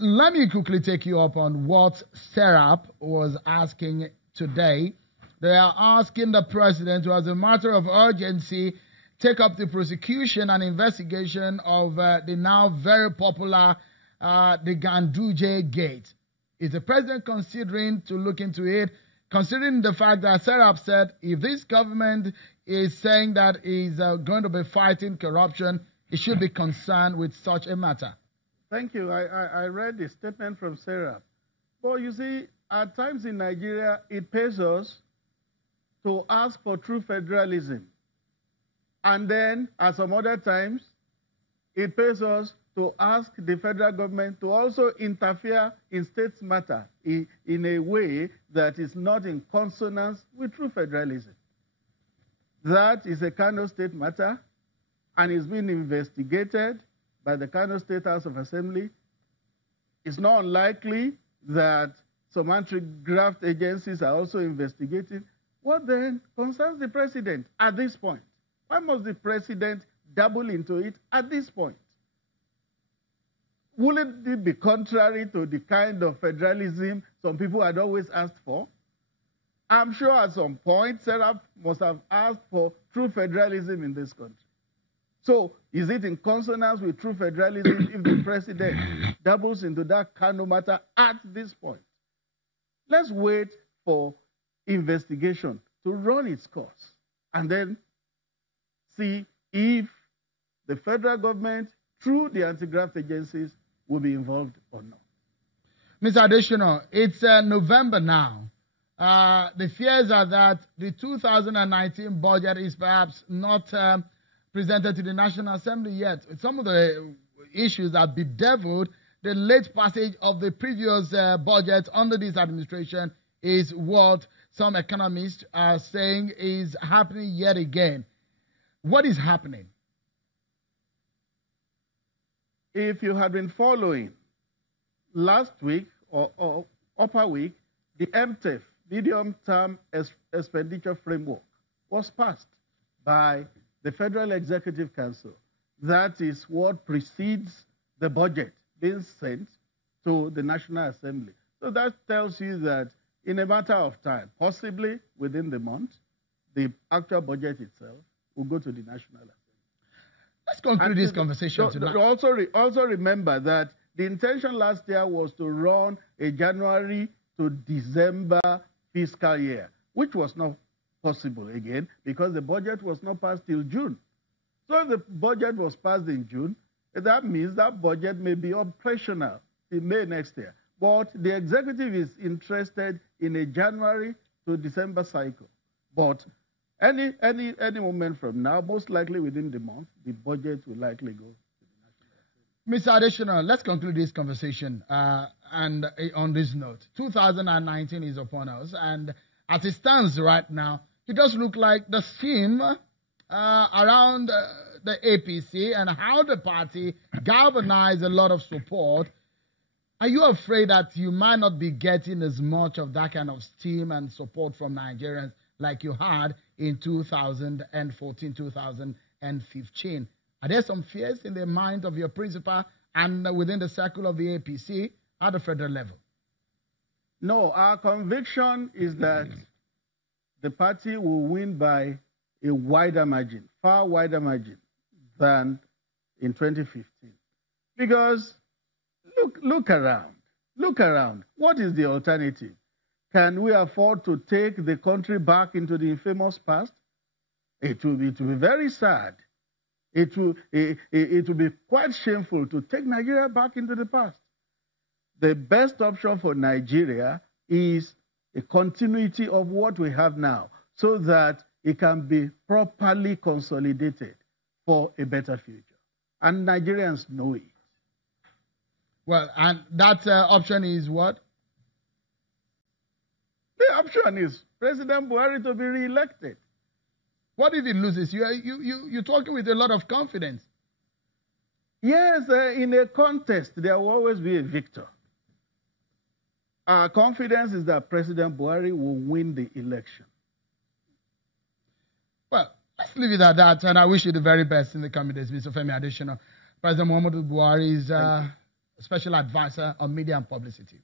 let me quickly take you up on what Serap was asking today. They are asking the president to, as a matter of urgency, take up the prosecution and investigation of the now very popular the Ganduje gate. Is the president considering to look into it, considering the fact that Serap said if this government is saying that is going to be fighting corruption, it should be concerned with such a matter? Thank you. I read the statement from Serap. Well, you see, at times in Nigeria, it pays us to ask for true federalism. And then, at some other times, it pays us to ask the federal government to also interfere in states' matter in a way that is not in consonance with true federalism. That is a Kano State matter, and is being investigated by the Kano State House of Assembly. It's not unlikely that some anti-graft agencies are also investigating. What then concerns the president at this point? Why must the president dabble into it at this point? Wouldn't it be contrary to the kind of federalism some people had always asked for? I'm sure at some point, Serap must have asked for true federalism in this country. So, is it in consonance with true federalism if the president dabbles into that kind of matter at this point? Let's wait for investigation to run its course and then see if the federal government, through the anti-graft agencies, will be involved or not. Mr. Adeshina, it's November now. The fears are that the 2019 budget is perhaps not presented to the National Assembly yet. Some of the issues that bedeviled the late passage of the previous budget under this administration is what some economists are saying is happening yet again. What is happening? If you had been following last week or upper week, the MTEF, Medium-Term Expenditure Framework, was passed by the Federal Executive Council. That is what precedes the budget being sent to the National Assembly. So that tells you that in a matter of time, possibly within the month, the actual budget itself will go to the National Assembly. Let's conclude this conversation tonight. Also remember that the intention last year was to run a January to December fiscal year, which was not possible again because the budget was not passed till June. So if the budget was passed in June, that means that budget may be operational in May next year. But the executive is interested in a January to December cycle. But any moment from now, most likely within the month, the budget will likely go to the National Assembly. Mr. Adeshina, let's conclude this conversation and on this note. 2019 is upon us, and as it stands right now, it does look like the theme around the APC and how the party galvanized a lot of support. Are you afraid that you might not be getting as much of that kind of steam and support from Nigerians like you had in 2014, 2015? Are there some fears in the mind of your principal and within the circle of the APC at the federal level? No, our conviction is that the party will win by a wider margin, far wider margin than in 2015. Because look around. Look around. What is the alternative? Can we afford to take the country back into the infamous past? It will be very sad. It will be quite shameful to take Nigeria back into the past. The best option for Nigeria is a continuity of what we have now so that it can be properly consolidated for a better future. And Nigerians know it. Well, and that option is what? The option is President Buhari to be re-elected. What if he loses? You're talking with a lot of confidence. Yes, in a contest, there will always be a victor. Our confidence is that President Buhari will win the election. Well, let's leave it at that, and I wish you the very best in the coming days, Mr. Femi Adeshina. President Muhammadu Buhari is Special Advisor on Media and Publicity.